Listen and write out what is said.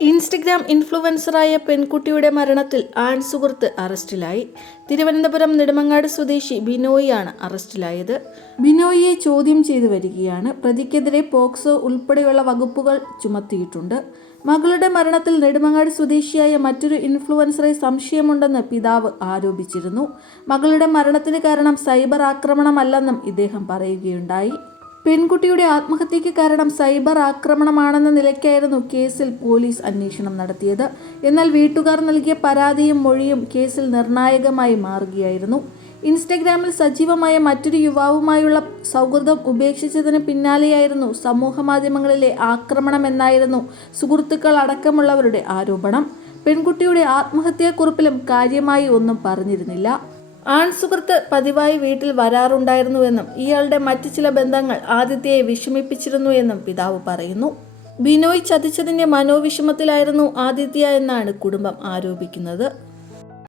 Instagram ഇൻഫ്ലുവൻസറായ പെൺകുട്ടിയുടെ മരണത്തിൽ ആൺസുഹൃത്ത് അറസ്റ്റിലായി. തിരുവനന്തപുരം നെടുമങ്ങാട് സ്വദേശി ബിനോയിയാണ് അറസ്റ്റിലായത്. ബിനോയിയെ ചോദ്യം ചെയ്തു വരികയാണ്. പ്രതിക്കെതിരെ പോക്സോ ഉൾപ്പെടെയുള്ള വകുപ്പുകൾ ചുമത്തിയിട്ടുണ്ട്. മകളുടെ മരണത്തിൽ നെടുമങ്ങാട് സ്വദേശിയായ മറ്റൊരു ഇൻഫ്ലുവൻസറെ സംശയമുണ്ടെന്ന് പിതാവ് ആരോപിച്ചിരുന്നു. മകളുടെ മരണത്തിന് കാരണം സൈബർ ആക്രമണമല്ലെന്നും ഇദ്ദേഹം പറയുകയുണ്ടായി. പെൺകുട്ടിയുടെ ആത്മഹത്യയ്ക്ക് കാരണം സൈബർ ആക്രമണമാണെന്ന നിലയ്ക്കായിരുന്നു കേസിൽ പോലീസ് അന്വേഷണം നടത്തിയത്. എന്നാൽ വീട്ടുകാർ നൽകിയ പരാതിയും മൊഴിയും കേസിൽ നിർണായകമായി മാറുകയായിരുന്നു. ഇൻസ്റ്റഗ്രാമിൽ സജീവമായ മറ്റൊരു യുവാവുമായുള്ള സൗഹൃദം ഉപേക്ഷിച്ചതിന് പിന്നാലെയായിരുന്നു സമൂഹമാധ്യമങ്ങളിലെ ആക്രമണമെന്നായിരുന്നു സുഹൃത്തുക്കൾ അടക്കമുള്ളവരുടെ ആരോപണം. പെൺകുട്ടിയുടെ ആത്മഹത്യാക്കുറിപ്പിലും കാര്യമായി ഒന്നും പറഞ്ഞിരുന്നില്ല. ആൺസുഹൃത്ത് പതിവായി വീട്ടിൽ വരാറുണ്ടായിരുന്നുവെന്നും ഇയാളുടെ മറ്റ് ചില ബന്ധങ്ങൾ ആദിത്യയെ വിഷമിപ്പിച്ചിരുന്നുവെന്നും പിതാവ് പറയുന്നു. ബിനോയ് ചതിച്ചതിന്റെ മനോവിഷമത്തിലായിരുന്നു ആദിത്യ എന്നാണ് കുടുംബം ആരോപിക്കുന്നത്.